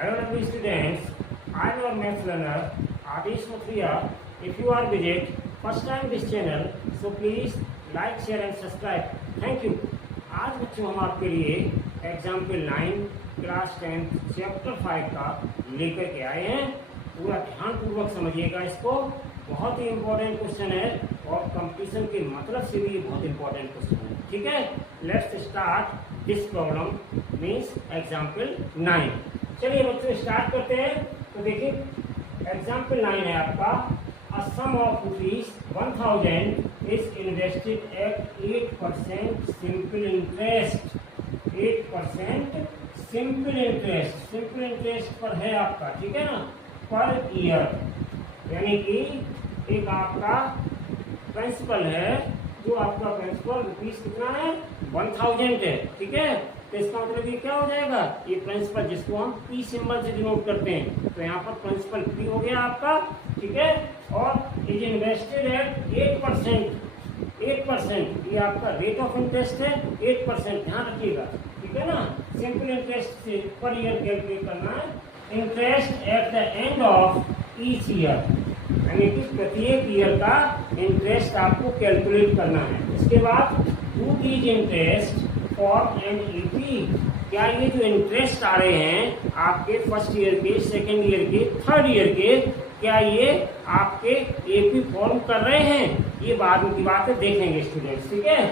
Hello lovely students, I am your maths learner Adish Mathria. If you are visit first time this channel, so please like, share and subscribe. Thank you. आज बच्चों हम आपके लिए example 9 class 10 chapter 5 का लेकर के आए हैं। पूरा ध्यानपूर्वक समझिएगा इसको, बहुत ही इम्पोर्टेंट क्वेश्चन है और कंपटीशन के मतलब से भी बहुत इम्पोर्टेंट क्वेश्चन है। ठीक है, let's start this problem means example 9। चलिए बच्चों स्टार्ट करते हैं। तो देखिए एग्जाम्पल 9 है आपका, a sum of ₹1000 is invested at 8% simple interest। 8% simple interest, simple interest पर है आपका, ठीक है ना, पर ईयर। यानी कि एक आपका प्रिंसिपल है, जो आपका प्रिंसिपल रुपीज कितना है 1000 है। ठीक है, तो इसका मतलब ये क्या हो जाएगा, ये प्रिंसिपल जिसको हम पी सिंबल से डिनोट करते हैं, तो यहाँ पर प्रिंसिपल पी हो गया आपका। ठीक है, और इज इन्वेस्टेड एट 8%। 8% ये आपका रेट ऑफ इंटरेस्ट है, 8%, ध्यान रखिएगा। ठीक है ना, सिंपल इंटरेस्ट से पर ईयर कैलकुलेट करना है। Interest at the end of each year, यानी कि प्रत्येक ईयर का इंटरेस्ट आपको कैलकुलेट करना है। इसके बाद two is interest for an EP. क्या ये जो इंटरेस्ट आ रहे हैं आपके फर्स्ट ईयर के, सेकेंड ईयर के, थर्ड ईयर के, क्या ये आपके एपी फॉर्म कर रहे हैं, ये बाद की बातें देखेंगे स्टूडेंट्स। ठीक है,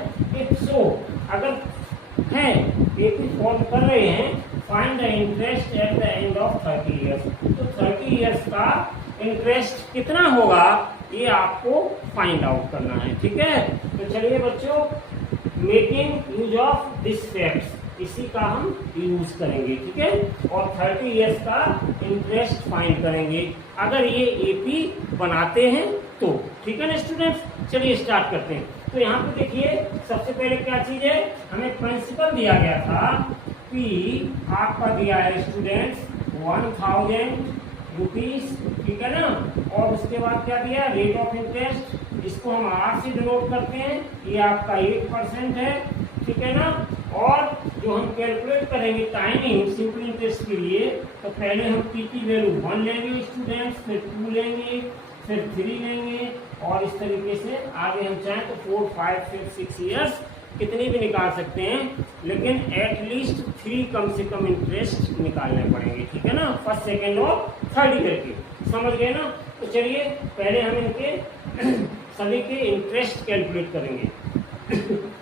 इफ सो अगर है एपी फॉर्म कर रहे हैं, find the interest at the end of 30 years. तो 30 ईयर्स का इंटरेस्ट कितना होगा ये आपको फाइंड आउट करना है। ठीक है, तो चलिए बच्चों making use of this facts, इसी का हम यूज करेंगे। ठीक है, और 30 ईयर्स का इंटरेस्ट फाइंड करेंगे अगर ये एपी बनाते हैं तो। ठीक है ना स्टूडेंट्स, चलिए स्टार्ट करते हैं। तो यहाँ पे देखिए सबसे पहले क्या चीज है, हमें प्रिंसिपल दिया गया था पी, आपका दिया है स्टूडेंट्स 1000 रुपीज। ठीक है ना, और उसके बाद क्या दिया, रेट ऑफ इंटरेस्ट, इसको हम आर से डिनोट करते हैं, ये आपका 8% है। ठीक है ना, और जो हम कैलकुलेट करेंगे टाइमिंग सिंपल इंटरेस्ट के लिए, तो पहले हम पी की वैल्यू 1 लेंगे स्टूडेंट्स, फिर 2 लेंगे, फिर 3 लेंगे, और इस तरीके से आगे हम चाहें तो 4, 5, 6 ईयर्स कितनी भी निकाल सकते हैं, लेकिन एटलीस्ट 3 कम से कम इंटरेस्ट निकालने पड़ेंगे। ठीक है ना, फर्स्ट, सेकेंड और थर्ड ईयर के, समझ गए ना। तो चलिए पहले हम इनके सभी के इंटरेस्ट कैलकुलेट करेंगे।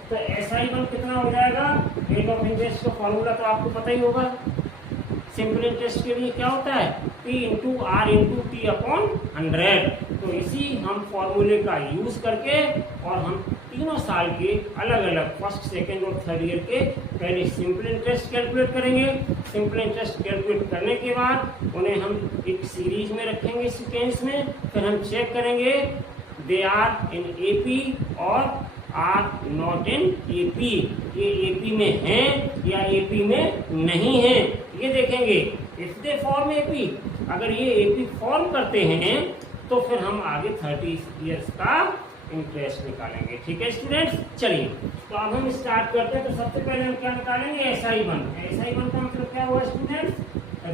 तो SI1 कितना हो जाएगा, रेट ऑफ इंटरेस्ट का फॉर्मूला तो आपको पता ही होगा। सिंपल इंटरेस्ट के लिए क्या होता है, P into R into T upon 100। तो इसी हम फॉर्मूले का यूज करके और हम तीनों साल के अलग अलग फर्स्ट, सेकेंड और थर्ड ईयर के पहले सिंपल इंटरेस्ट कैलकुलेट करेंगे। सिंपल इंटरेस्ट कैलकुलेट करने के बाद उन्हें हम एक सीरीज में रखेंगे, सीक्वेंस में, फिर हम चेक करेंगे दे आर इन एपी और आर नॉट इन एपी, ये एपी में हैं या एपी में नहीं है, ये देखेंगे। इफ दे फॉर्म एपी, अगर ये एपी फॉर्म करते हैं तो फिर हम आगे 30 ईयर्स का इंटरेस्ट निकालेंगे। ठीक है स्टूडेंट्स, चलिए तो अब हम स्टार्ट करते हैं। तो सबसे पहले हम क्या निकालेंगे, SI1। SI1 का मतलब क्या हुआ students,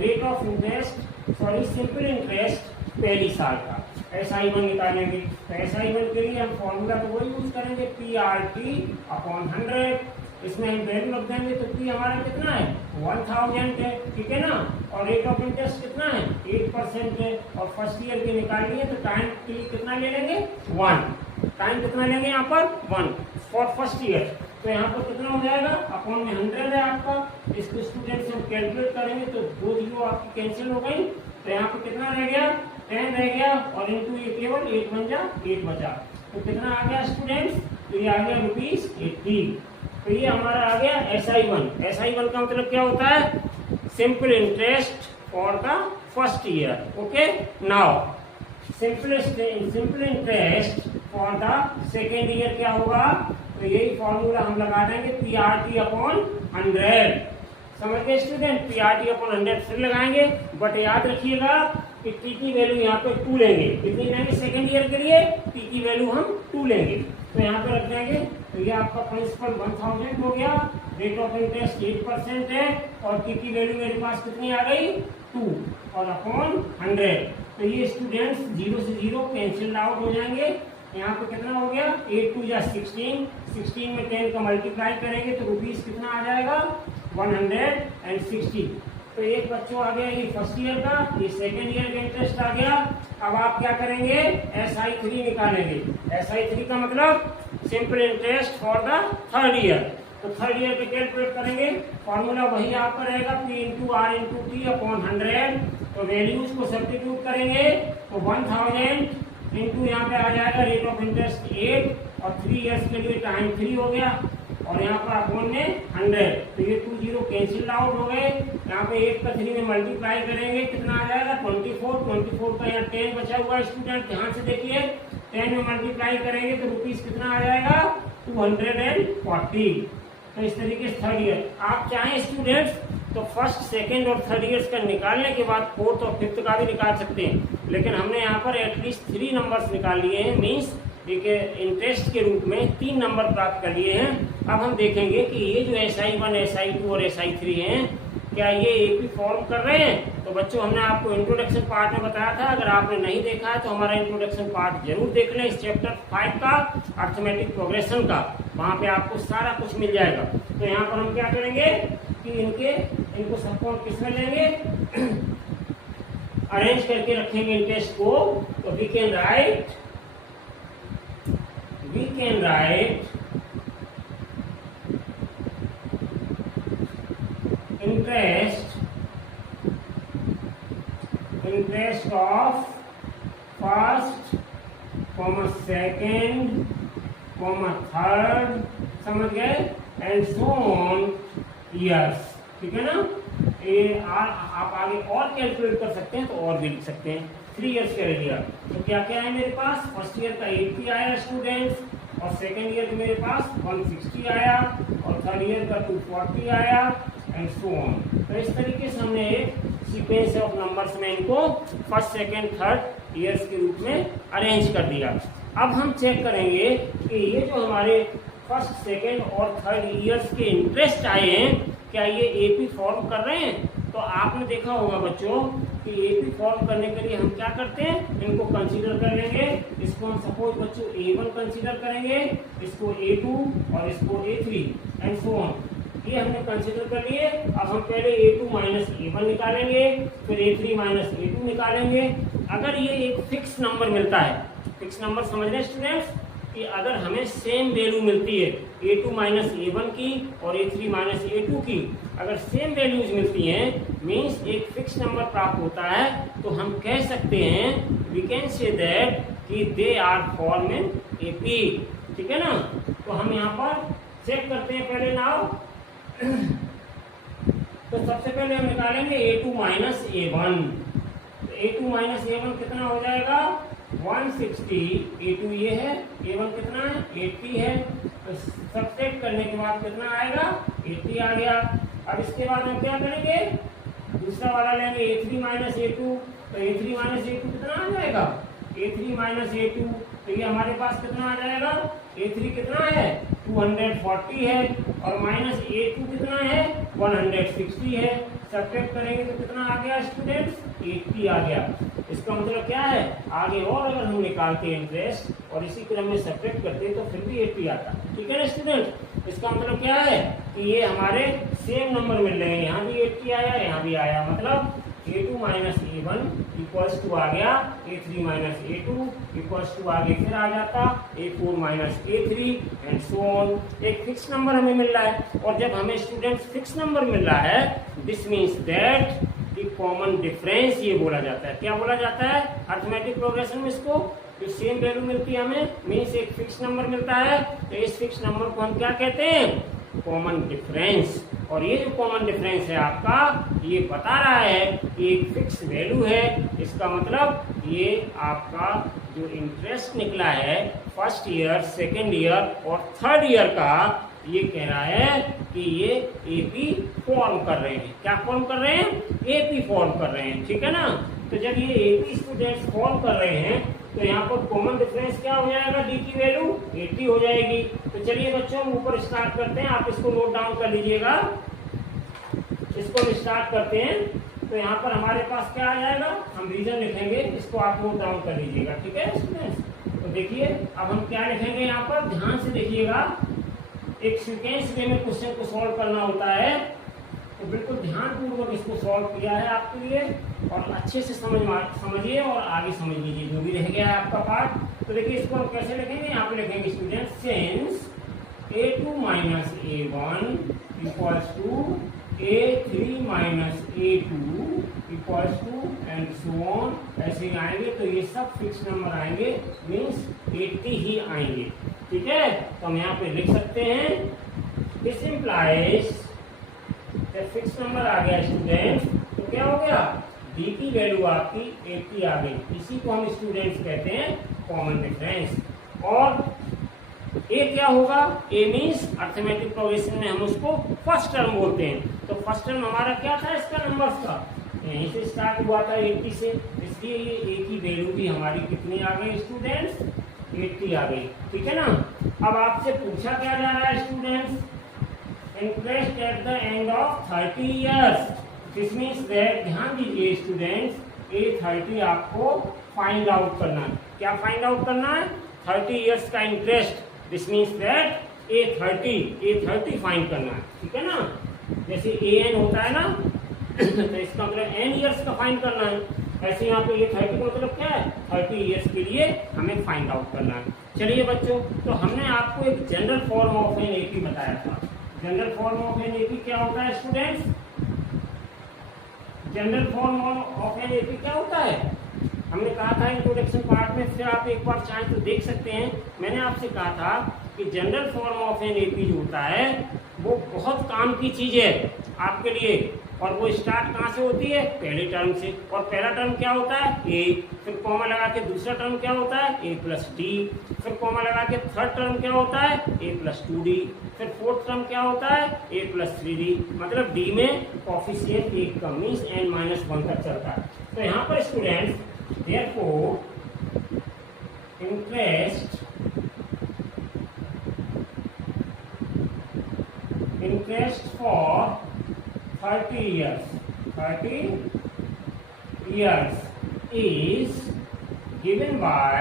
rate of interest, sorry simple interest पहली साल का SI1 निकालेंगे। तो SI1 के लिए हम फॉर्मूला तो वही यूज करेंगे, PRT अपॉन 100। इसमें हम वैल्यू रख देंगे, तो P हमारा कितना है 1000 है। ठीक है ना, और रेट ऑफ इंटरेस्ट कितना है 8% है, और फर्स्ट ईयर के निकालेंगे तो टाइम के लिए कितना ले लेंगे 1। टाइम कितना लेंगे यहाँ पर 1 फॉर फर्स्ट ईयर। तो यहाँ पर कितना हो जाएगा, अपॉन में 100 है आपका। इसको स्टूडेंट से हम कैलकुलेट करेंगे तो 2 जीरो आपकी कैंसिल हो गई, तो यहाँ पर कितना रह गया 10 रह गया, और इंटू ये केवल 8 बन जा 8 बचा, तो कितना आ गया स्टूडेंट्स, तो ये आ गया ₹80। तो ये हमारा आ गया SI1। SI1 का मतलब क्या होता है, simple interest for the first year. Okay, now simple interest for the second year क्या होगा, तो यही फॉर्मूला हम लगा देंगे, PRT अपॉन 100। समझ गए स्टूडेंट, PRT अपॉन 100 फिर लगाएंगे, बट याद रखिएगा कि T की वैल्यू यहाँ पे 2 लेंगे। कितनी लेंगे सेकेंड ईयर के लिए, T की वैल्यू हम 2 लेंगे, तो यहाँ पे रख देंगे। तो ये आपका प्रिंसिपल 1000 हो गया, रेट ऑफ इंटरेस्ट 8% है और की वैल्यू मेरे पास कितनी आ गई 2 और अपॉन 100। तो ये स्टूडेंट्स 0 से 0 कैंसिल आउट हो जाएंगे। यहाँ पे कितना हो गया 8 2 जा 16, 16 में 10 का मल्टीप्लाई करेंगे तो रुपीस कितना आ जाएगा 160। तो एक बच्चों आ गया ये फर्स्ट ईयर का, ये सेकेंड ईयर का इंटरेस्ट आ गया। अब आप क्या करेंगे SI3 निकालेंगे। SI3 का मतलब simple interest for the third year. तो थर्ड ईयर पे कैलकुलेट करेंगे, फॉर्मूला वही आपका रहेगा P into R into T upon 100। तो वैल्यूज को सब्स्टिट्यूट करेंगे तो 1000 इंटू यहाँ पे आ जाएगा रेट ऑफ इंटरेस्ट 8 और 3 ईयर्स के लिए टाइम 3 हो गया और यहाँ पर अपॉन में 100। तो ये 2 0 कैंसिल आउट हो गए। यहाँ पे 8 का 3 में मल्टीप्लाई करेंगे कितना आ जाएगा 24 का यहाँ 10 बचा हुआ है। स्टूडेंट ध्यान से देखिए 10 में मल्टीप्लाई करेंगे तो रुपीस कितना आ जाएगा 240। तो इस तरीके से थर्ड ईयर आप चाहें स्टूडेंट्स तो फर्स्ट सेकेंड और थर्ड ईयर्स का निकालने के बाद फोर्थ और फिफ्थ का भी निकाल सकते हैं, लेकिन हमने यहाँ पर एटलीस्ट 3 नंबर्स निकाल लिए हैं, मीन्स एक इंटरेस्ट के रूप में 3 नंबर प्राप्त कर लिए हैं। अब हम देखेंगे कि ये जो SI1 SI2 और SI3 हैं क्या ये AP फॉर्म कर रहे हैं। तो बच्चों हमने आपको इंट्रोडक्शन पार्ट में बताया था, अगर आपने नहीं देखा है तो हमारा इंट्रोडक्शन पार्ट जरूर देख लें इस चैप्टर 5 का अर्थमेटिक प्रोग्रेशन का, वहाँ पे आपको सारा कुछ मिल जाएगा। तो यहाँ पर हम क्या करेंगे कि इनको सबको किसमें लेंगे अरेंज करके रखेंगे इंटरेस्ट को। तो we can write interest of first, second, third, समझ गए, एंड सो ऑन ईयर्स। ठीक है ना। ये आप आगे और कैलकुलेट कर सकते हैं तो और भी लिख सकते हैं। 3 ईयर्स का लिया तो क्या क्या है मेरे पास, फर्स्ट ईयर का 80 आया स्टूडेंट्स और सेकेंड ईयर मेरे पास 160 आया और थर्ड ईयर का 240 आया एंड सो ऑन। तो इस तरीके से हमने एक सीक्वेंस ऑफ नंबर्स में इनको फर्स्ट सेकेंड थर्ड ईयर्स के रूप में अरेंज कर दिया। अब हम चेक करेंगे कि ये जो हमारे फर्स्ट सेकेंड और थर्ड ईयर्स के इंटरेस्ट आए हैं क्या ये AP फॉर्म कर रहे हैं। तो आपने देखा होगा बच्चों कि AP फॉर्म करने के लिए हम क्या करते हैं, इनको कंसीडर कर लेंगे। इसको हम सपोज बच्चों A1 कंसीडर करेंगे, इसको A2 और इसको A3 एंड सो ऑन। ये हमने कंसीडर कर लिए। अब हम पहले A2 माइनस A1 निकालेंगे, फिर A3 माइनस A2 निकालेंगे। अगर ये एक फिक्स नंबर मिलता है, फिक्स नंबर समझ रहे हैं स्टूडेंट्स, कि अगर हमें सेम वैल्यू मिलती है A2 माइनस A1 की और A3 माइनस A2 की, अगर सेम वैल्यूज मिलती हैं मीन्स एक फिक्स नंबर प्राप्त होता है, तो हम कह सकते हैं वी कैन से दैट कि they are form in AP। ठीक है ना। तो हम यहाँ पर चेक करते हैं पहले नाउ। तो सबसे पहले हम निकालेंगे A2 माइनस A1। तो A2 माइनस A1 कितना हो जाएगा 160। A2 ये है, A1 कितना है 80 है। तो सब्ट्रैक्ट करने के बाद कितना आएगा 80 आ गया। अब इसके बाद हम क्या करेंगे, दूसरा वाला लेंगे A3 माइनस A2। तो A3 माइनस A2 कितना आ जाएगा A3 माइनस A2। तो ये हमारे पास कितना आ जाएगा A3 कितना है 240 है और माइनस A2 कितना है 160 है। सब्ट्रैक्ट करेंगे तो कितना आ गया स्टूडेंट्स 80 आ गया। इसका मतलब क्या है, आगे और अगर हम निकालते हैं इंटरेस्ट और इसी क्रम में सब्ट्रैक्ट करते हैं तो फिर भी 80 आता। ठीक है ना स्टूडेंट। इसका मतलब क्या है कि ये हमारे सेम नंबर मिल रहे हैं, यहाँ भी 80 आया यहाँ भी आया, मतलब A2 minus A1 equals to आ गया A3 minus A2 equals to आगे फिर आ जाता A4 minus A3 and so on. एक फिक्स नंबर हमें मिल रहा है और जब हमें स्टूडेंट्स फिक्स नंबर मिल रहा है this means that the common difference ये बोला जाता है। क्या बोला जाता है अर्थमेटिक प्रोग्रेशन में, इसको जो सेम वैल्यू मिलती है हमें मीन्स एक फिक्स नंबर मिलता है, तो इस फिक्स नंबर को हम क्या कहते हैं कॉमन डिफरेंस। और ये जो कॉमन डिफरेंस है आपका ये बता रहा है कि एक फिक्स वैल्यू है, इसका मतलब ये आपका जो इंटरेस्ट निकला है फर्स्ट ईयर सेकेंड ईयर और थर्ड ईयर का, ये कह रहा है कि ये एपी फॉर्म कर रहे हैं। क्या फॉर्म कर रहे हैं? एपी फॉर्म कर रहे हैं, ठीक है ना। तो जब ये एपी स्टूडेंट्स फॉर्म कर रहे हैं तो यहाँ पर कॉमन डिफरेंस क्या हो जाएगा? डी की वैल्यू 80 हो जाएगी। तो चलिए बच्चों हम ऊपर स्टार्ट करते हैं, आप इसको नोट डाउन कर लीजिएगा। इसको हम स्टार्ट करते हैं तो यहाँ पर हमारे पास क्या आ जाएगा? हम रीजन लिखेंगे, इसको आप नोट डाउन कर लीजिएगा, ठीक है स्टूडेंट्स। तो देखिए अब हम क्या लिखेंगे यहाँ पर, ध्यान से देखिएगा। एक सीक्वेंस वे में क्वेश्चन को सॉल्व करना होता है, तो बिल्कुल ध्यानपूर्वक इसको सॉल्व किया है आपके लिए, और अच्छे से समझिए और आगे समझ लीजिए जो भी रह गया है आपका पार्ट। तो देखिए इसको हम कैसे लिखेंगे, यहाँ पे लिखेंगे student, since a2 minus a1 equals to a3 minus a2 equals to and so on, ऐसे ही आएंगे। तो ये सब फिक्स नंबर आएंगे, मीन्स 80 ही आएंगे, ठीक है। तो हम यहाँ पे लिख सकते हैं, दिस इम्प्लाइज जब फिक्स नंबर आ गया स्टूडेंट्स तो क्या हो गया? डी की वैल्यू आपकी 80 आ गई। इसी को हम स्टूडेंट्स कहते हैं कॉमन डिफरेंस। और ए क्या होगा? ए मीन्स अर्थमेटिक प्रोग्रेशन में हम उसको फर्स्ट टर्म बोलते हैं। तो फर्स्ट टर्म हमारा क्या था इसका नंबर्स का? यहीं से स्टार्ट हुआ था 80 से, इसलिए ये ए की वैल्यू भी हमारी कितनी आ गई स्टूडेंट्स? 80 आ गई, ठीक है ना। अब आपसे पूछा क्या जा रहा है students? Interest at the end of 30 years, this means that, ध्यान दीजिए स्टूडेंट्स, A30 आपको फाइंड आउट करना है। क्या फाइंड आउट करना है? 30 ईयर्स का interest, this means that A30 find करना है, ठीक है ना। जैसे AN होता है ना तो इसका मतलब n ईयर्स का फाइंड करना है। ऐसे यहाँ पे A30 का मतलब क्या है? 30 ईयर्स के लिए हमें फाइंड आउट करना है। चलिए बच्चों, तो हमने आपको एक general form of an AP बताया था। General form of an AP क्या होता है students? General form of an AP क्या होता है? हमने कहा था इंट्रोडक्शन पार्ट में, फिर आप एक बार चाहें तो देख सकते हैं। मैंने आपसे कहा था कि general form of an AP जो होता है वो बहुत काम की चीज है आपके लिए, और वो स्टार्ट कहाँ से होती है? पहले टर्म से। और पहला टर्म क्या होता है? ए, फिर कॉमा लगा के दूसरा टर्म क्या होता है? ए प्लस डी, फिर कॉमा लगा के थर्ड टर्म क्या होता है? ए प्लस 2d, फिर फोर्थ टर्म क्या होता है? ए प्लस 3d। मतलब डी में कोफिशिएंट एक कम, मीन्स n-1 तक चलता है। तो यहाँ पर students, therefore interest for 30 years is given by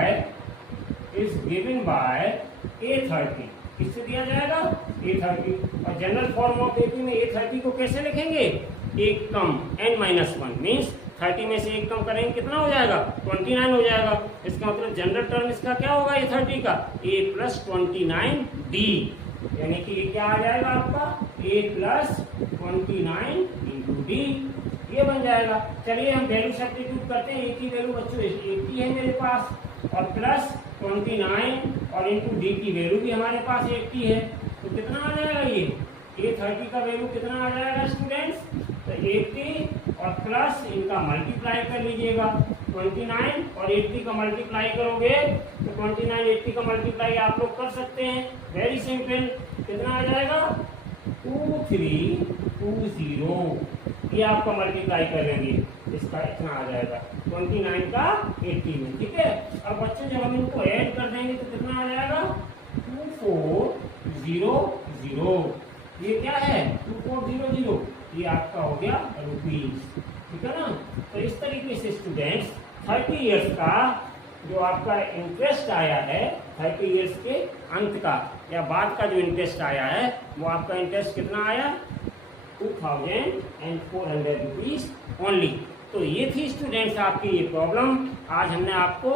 A30। किससे दिया जाएगा? A30। और जनरल फॉर्म ऑफ एपी में A30 को कैसे लिखेंगे? एक कम, n-1 मीन्स 30 में से एक कम करेंगे कितना हो जाएगा? 29 हो जाएगा। इसका मतलब जनरल टर्म इसका क्या होगा? A30 का A प्लस 29d, यानी कि ये क्या आ जाएगा आपका? A प्लस 29 इंटू डी, ये बन जाएगा। चलिए हम वैल्यू सब्स्टिट्यूट करते हैं। A की वैल्यू बच्चों 80 है मेरे पास, और प्लस 29 और इंटू डी की वैल्यू भी हमारे पास 80 है। तो कितना आ जाएगा ये? A30 का वैल्यू कितना आ जाएगा स्टूडेंट्स? तो 80 और प्लस इनका मल्टीप्लाई कर लीजिएगा। 29 और 80 का मल्टीप्लाई करोगे तो 29 80 का मल्टीप्लाई आप लोग कर सकते हैं, वेरी सिंपल। कितना आ जाएगा? 2320। ये आपका मल्टीप्लाई करेंगे, इसका इतना आ जाएगा 29 का 80 में, ठीक है। अब बच्चों जब हम इनको ऐड कर देंगे तो कितना आ जाएगा? 2400। ये क्या है? 2400, ये आपका हो गया रुपीज, ठीक है ना। तो इस तरीके से स्टूडेंट्स 30 इयर्स का जो आपका इंटरेस्ट आया है, 30 इयर्स के अंत का या बाद का जो इंटरेस्ट आया है, वो आपका इंटरेस्ट कितना आया? 2400 रुपीज ओनली। तो ये थी स्टूडेंट्स आपकी ये प्रॉब्लम। आज हमने आपको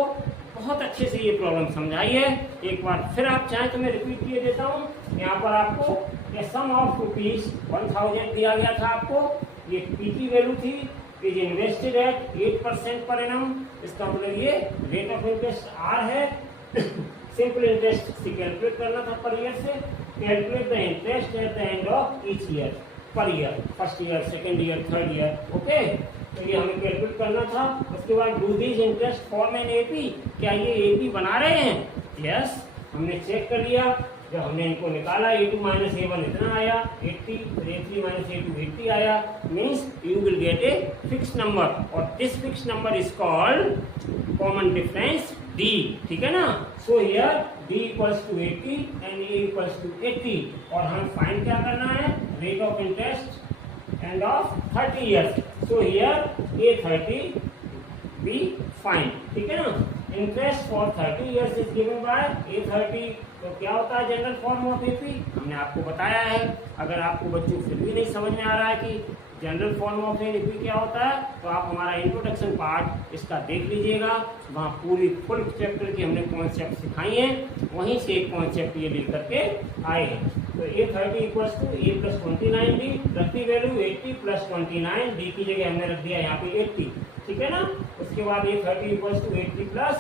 बहुत अच्छे से ये प्रॉब्लम समझाई है। एक बार फिर आप चाहें तो मैं रिपीट किए देता हूँ। यहाँ पर आपको ये सम ऑफ रुपीज 1000 दिया गया था आपको। ये पी की वैल्यू थी, is invested at 8% per annum. इसका मतलब ये रेट ऑफ इंटरेस्ट आर है। सिंपल इंटरेस्ट से कैलकुलेट करना था पर ईयर से। Calculate the interest at the end of each year, per year, first year, second year, third year, okay. तो ये हमें कैलकुलेट करना था। उसके बाद do this interest form an AP, क्या ये एपी बना रहे हैं? यस, हमने चेक कर लिया। जब हमने इनको निकाला A2 माइनस A1 इतना आया 80, फिर A3 माइनस A2 80 आया, means you will get a fix number और this fix number is called common difference D, ठीक है ना। So here D equals to 80 and A equals to 80 और हम फाइंड क्या करना है, rate of interest end of 30 years. So here A30 we find, ठीक है ना। Interest for 30 years is given by A30। तो क्या होता है जनरल फॉर्म ऑफ AP, हमने आपको बताया है। अगर आपको बच्चों फिर भी नहीं समझ में आ रहा है कि जनरल फॉर्म ऑफ AP क्या होता है, तो आप हमारा इंट्रोडक्शन पार्ट इसका देख लीजिएगा, वहाँ पूरी फुल चैप्टर की हमने कॉन्सेप्ट सिखाई हैं, वहीं से एक कॉन्सेप्ट ये लेकर के आए हैं। तो A30 equals to A plus 29D, रखी वैल्यू 80 प्लस 29, D की जगह हमने रख दिया यहाँ पे 80, ठीक है ना। उसके बाद A30 इक्वल्स टू 80 प्लस,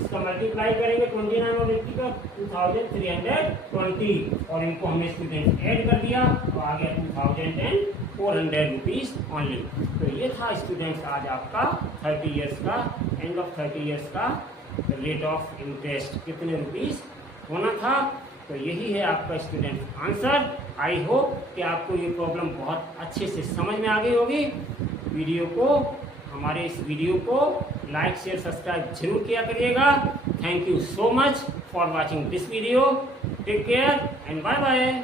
इसका मल्टीप्लाई करेंगे 29 और 80 का 2320 और इनको हमने स्टूडेंट ऐड कर दिया तो आ गया 2400 रुपीज ओनली। तो ये था स्टूडेंट्स आज आपका 30 इयर्स का, एंड ऑफ 30 इयर्स का रेट ऑफ इंटरेस्ट कितने रुपीज होना था। तो यही है आपका स्टूडेंट आंसर। आई होप कि आपको ये प्रॉब्लम बहुत अच्छे से समझ में आ गई होगी। हमारे इस वीडियो को लाइक शेयर सब्सक्राइब जरूर किया करिएगा। Thank you so much for watching this video. Take care and bye bye.